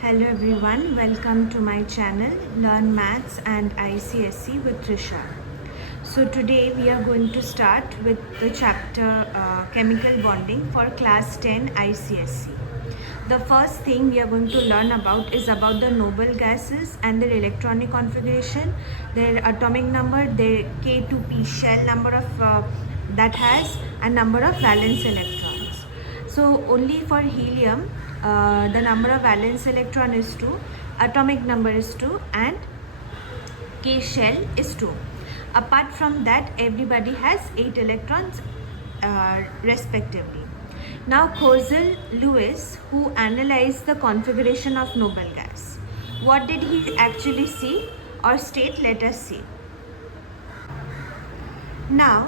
Hello everyone, welcome to my channel Learn Maths and ICSE with Trisha. So today we are going to start with the chapter Chemical Bonding for class 10 ICSE. The first thing we are going to learn about is about the noble gases and their electronic configuration, their atomic number, their K2P shell number of that has, and number of valence electrons. So only for helium, the number of valence electron is 2, atomic number is 2, and K shell is 2. Apart from that, everybody has 8 electrons respectively. Now Kozel-Lewis, who analyzed the configuration of noble gas, what did he actually see or state? Let us see. Now,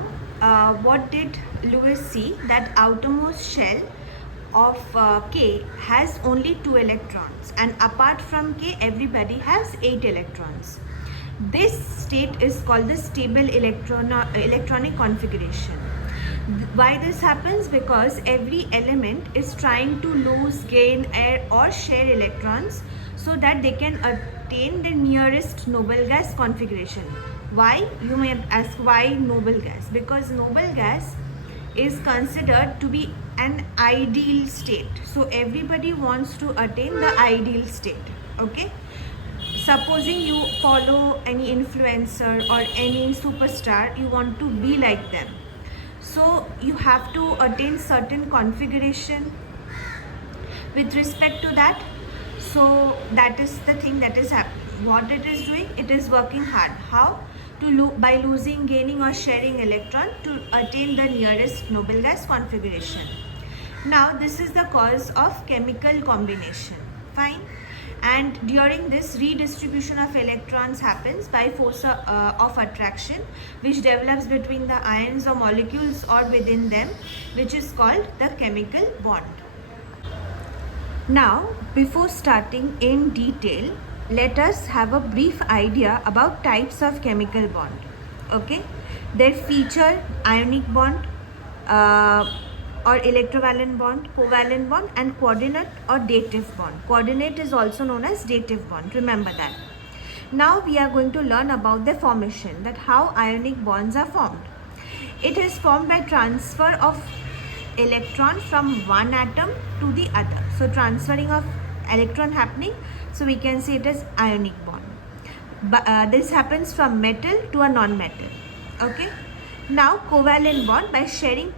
what did Lewis see? That outermost shell of K has only 2 electrons, and apart from K, everybody has 8 electrons. This state is called the stable electronic configuration. Why this happens? Because every element is trying to lose, gain, air or share electrons so that they can attain the nearest noble gas configuration. Why? You may ask, why noble gas? Because noble gas is considered to be an ideal state. So everybody wants to attain the ideal state. Okay? Supposing you follow any influencer or any superstar, you want to be like them. So you have to attain certain configuration with respect to that. So that is the thing that is happening. What it is doing? It is working hard. How? By losing, gaining or sharing electron to attain the nearest noble gas configuration. Now this is the cause of chemical combination. Fine. And during this, redistribution of electrons happens by force of attraction, which develops between the ions or molecules or within them, which is called the chemical bond. Now, before starting in detail, let us have a brief idea about types of chemical bond. Okay, their feature: ionic bond, or electrovalent bond, covalent bond, and coordinate or dative bond. Coordinate is also known as dative bond. Remember that. Now we are going to learn about the formation, that how ionic bonds are formed. It is formed by transfer of electron from one atom to the other. So transferring of electron happening, so we can say it is ionic bond. But this happens from metal to a non-metal. Okay. Now covalent bond, by sharing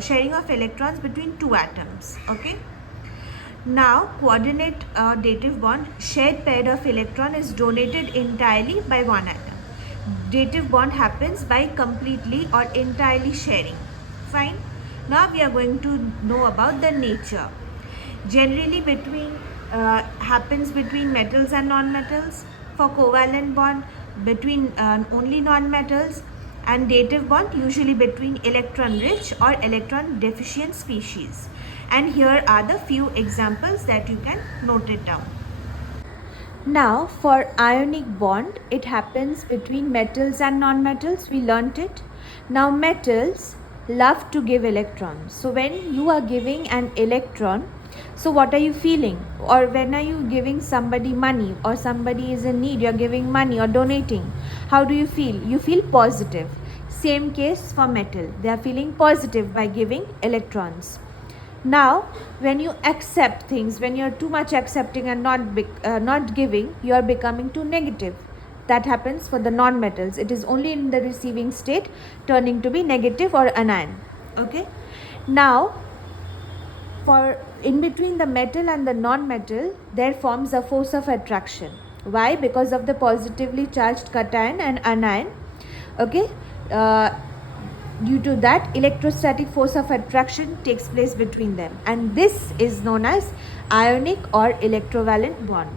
sharing of electrons between two atoms. Okay. Now coordinate dative bond, shared pair of electron is donated entirely by one atom. Dative bond happens by completely or entirely sharing. Fine. Now we are going to know about the nature. Generally happens between metals and non-metals. For covalent bond, between only non-metals. And dative bond usually between electron rich or electron deficient species. And here are the few examples that you can note it down. Now for ionic bond, it happens between metals and non-metals. We learnt it. Now metals love to give electrons. So when you are giving an electron, so what are you feeling? Or when are you giving somebody money, or somebody is in need, you're giving money or donating, how do you feel? You feel positive. Same case for metal. They are feeling positive by giving electrons. Now when you accept things, when you're too much accepting and not giving, you are becoming too negative. That happens for the non-metals. It is only in the receiving state turning to be negative or anion. Okay. Now for in between the metal and the non-metal, there forms a force of attraction. Why? Because of the positively charged cation and anion. Okay. Due to that, electrostatic force of attraction takes place between them, and this is known as ionic or electrovalent bond.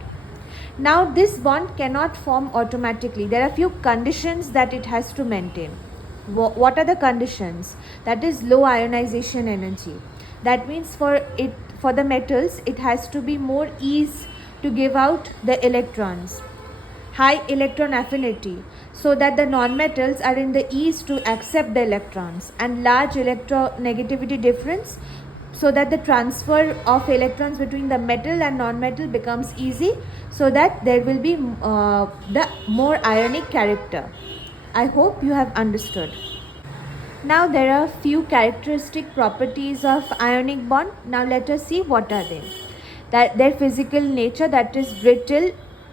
Now this bond cannot form automatically. There are few conditions that it has to maintain. What are the conditions? That is low ionization energy. That means for the metals, it has to be more ease to give out the electrons. High electron affinity, so that the non-metals are in the ease to accept the electrons, and large electronegativity difference so that the transfer of electrons between the metal and non-metal becomes easy, so that there will be the more ionic character. I hope you have understood. Now there are few characteristic properties of ionic bond. Now let us see what are they. That their physical nature, that is brittle,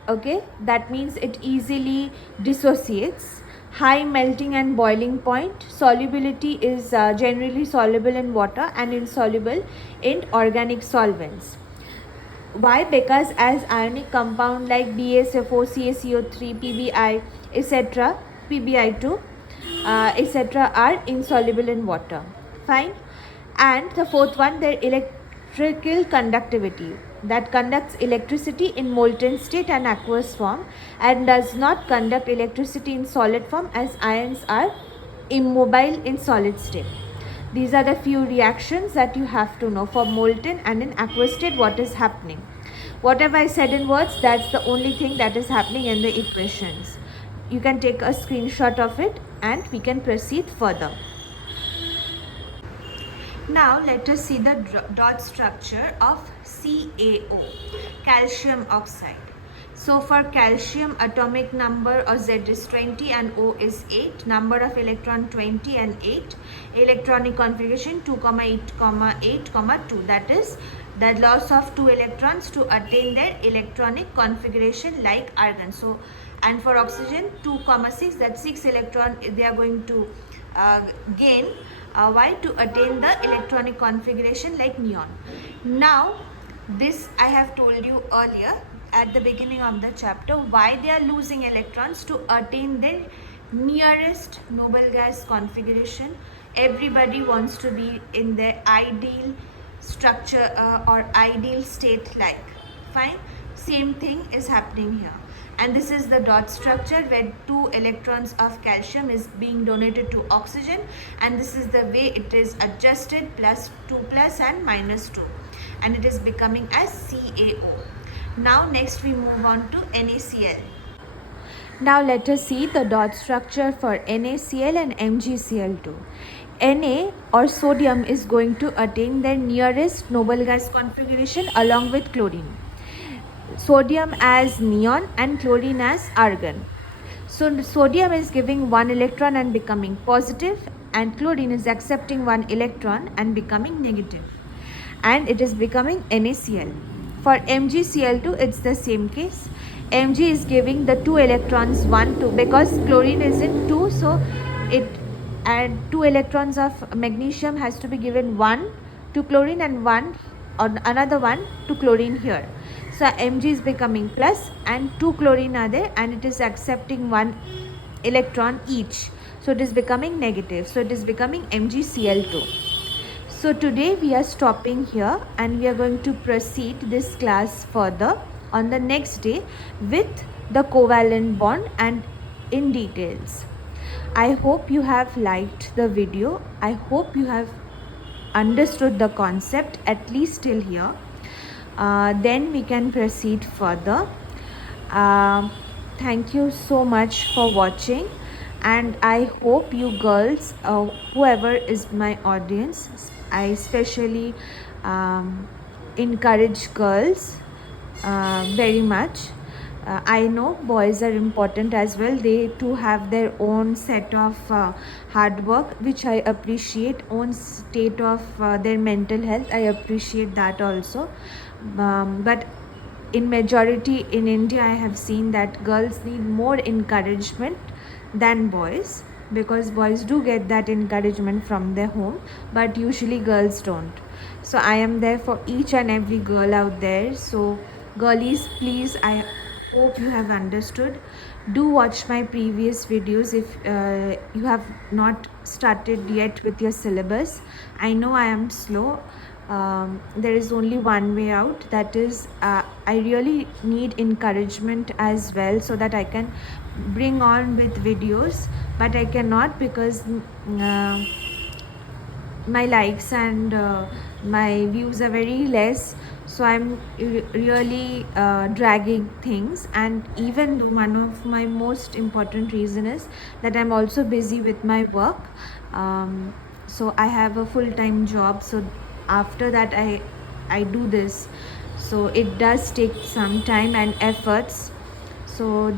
okay, that means it easily dissociates. High melting and boiling point. Solubility is generally soluble in water and insoluble in organic solvents. Why? Because as ionic compound like BaSFO, CaCO3, PbI, etc., PbI2, etc., are insoluble in water. Fine. And the fourth one, their electrical conductivity, that conducts electricity in molten state and aqueous form, and does not conduct electricity in solid form, as ions are immobile in solid state. These are the few reactions that you have to know for molten and in aqueous state what is happening. Whatever I said in words, that's the only thing that is happening in the equations. You can take a screenshot of it and we can proceed further. Now let us see the dot structure of CaO, calcium oxide. So for calcium, atomic number of Z is 20 and O is 8, number of electron 20 and 8, electronic configuration 2, 8, 8, 2, that is the loss of 2 electrons to attain their electronic configuration like argon. So, and for oxygen 2, 6, that 6 electron they are going to gain. Why? To attain the electronic configuration like neon. Now this I have told you earlier at the beginning of the chapter, why they are losing electrons to attain their nearest noble gas configuration. Everybody wants to be in their ideal structure or ideal state like. Fine. Same thing is happening here. And this is the dot structure where 2 electrons of calcium is being donated to oxygen, and this is the way it is adjusted, plus 2 plus and minus 2, and it is becoming as CaO. Now next we move on to NaCl. Now let us see the dot structure for NaCl and MgCl₂. Na or sodium is going to attain their nearest noble gas configuration along with chlorine. Sodium as neon and chlorine as argon. So sodium is giving 1 electron and becoming positive, and chlorine is accepting 1 electron and becoming negative, and it is becoming NaCl. For MgCl₂, it's the same case. Mg is giving the 2 electrons 1, 2, because chlorine is in 2, so it, and 2 electrons of magnesium has to be given 1 to chlorine and 1 or another 1 to chlorine here. So Mg is becoming plus and 2 chlorine are there, and it is accepting 1 electron each. So it is becoming negative. So it is becoming MgCl₂. So today we are stopping here, and we are going to proceed this class further on the next day with the covalent bond and in details. I hope you have liked the video. I hope you have understood the concept at least till here. Then we can proceed further. Thank you so much for watching, and I hope you girls, whoever is my audience, I especially encourage girls very much. I know boys are important as well. They too have their own set of hard work, which I appreciate, own state of their mental health. I appreciate that also. But in majority in India, I have seen that girls need more encouragement than boys, because boys do get that encouragement from their home, but usually girls don't. So I am there for each and every girl out there. So girlies, please, I hope you have understood. Do watch my previous videos if you have not started yet with your syllabus. I know I am slow. There is only one way out, that is I really need encouragement as well, so that I can bring on with videos, but I cannot because my likes and my views are very less. So I'm really dragging things, and even though one of my most important reason is that I'm also busy with my work. So I have a full-time job, so after that I do this. So it does take some time and efforts. So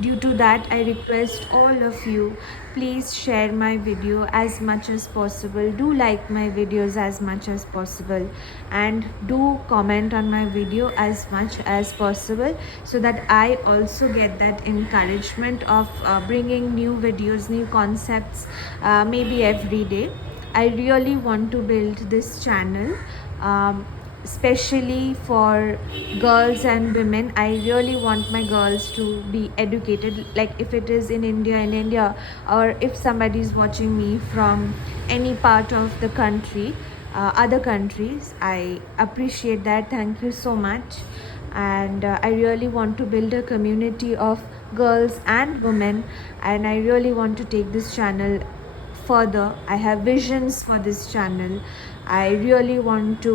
due to that, I request all of you, please share my video as much as possible. Do like my videos as much as possible, and do comment on my video as much as possible, so that I also get that encouragement of bringing new videos, new concepts, maybe every day. I really want to build this channel. Especially for girls and women. I really want my girls to be educated, like if it is in India, or if somebody is watching me from any part of the country, other countries. I appreciate that. Thank you so much. And I really want to build a community of girls and women, and I really want to take this channel further. I have visions for this channel. I really want to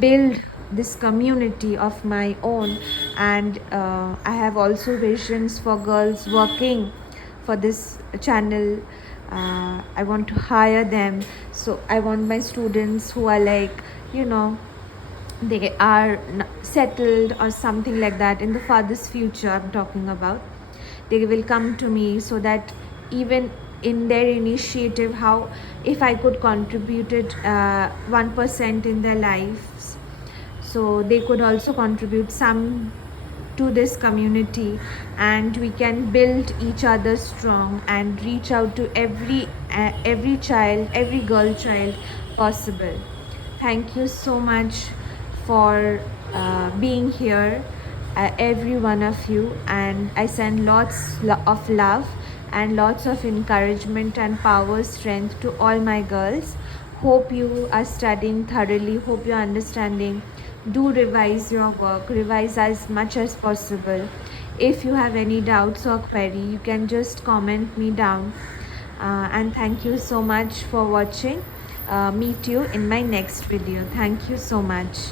build this community of my own, and I have also visions for girls working for this channel. I want to hire them. So I want my students who are they are settled or something like that in the farthest future, I'm talking about. They will come to me, so that even in their initiative, how if I could contribute it 1% in their lives, so they could also contribute some to this community, and we can build each other strong and reach out to every child, every girl child possible. Thank you so much for being here, every one of you, and I send lots of love and lots of encouragement and power, strength to all my girls. Hope you are studying thoroughly, hope you are understanding. Do revise your work, revise as much as possible. If you have any doubts or query, you can just comment me down. And thank you so much for watching. Meet you in my next video. Thank you so much.